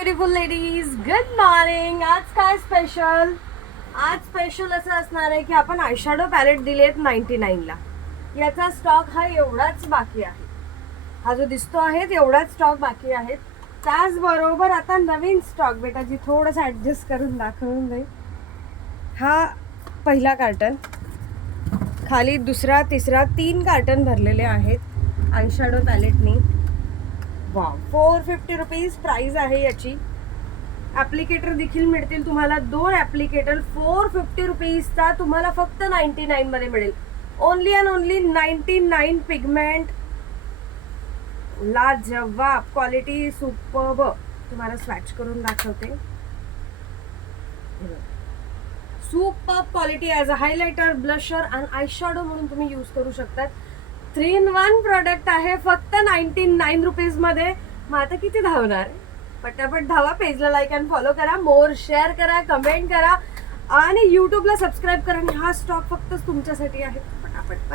Beautiful ladies, good morning. आज काय special? आज स्पेशल असं असणार आहे की आपण आयशॅडो पॅलेट दिलेत 99 ला. याचा स्टॉक हा एवढाच बाकी आहे. हा जो दिसतो आहे एवढाच स्टॉक बाकी आहे. त्याचबरोबर आता नवीन स्टॉक बेटाजी थोडंसं ॲडजस्ट करून दाखवून जाईल. हा पहिला कार्टन, खाली दुसरा तिसरा 3 कार्टन भरलेले आहेत आयशॅडो पॅलेटनी. वाव, 450 रुपीज प्राइस आहे याची. ॲप्लिकेटर देखील मिळतील तुम्हाला. 2 ॲप्लिकेटर 450 रुपीजचा तुम्हाला फक्त 99 मध्ये मिळेल. Only and only 99. पिगमेंट लाजवाब, क्वालिटी सुपर्ब. तुम्हाला स्वॅच करून दाखवते. Super quality as a highlighter, blusher आणि आयशॅडो म्हणून तुम्ही यूज करू शकतात. 3-in-1 प्रोडक्ट आहे फक्त 99 रुपीज मध्ये. मग आता किती धावणार? पटापट धावा. पेजला लाईक अँड फॉलो करा, मोर शेअर करा, कमेंट करा आणि यूट्यूबला सबस्क्राईब करा. आणि हा स्टॉक फक्त तुमच्यासाठी आहे. पटापट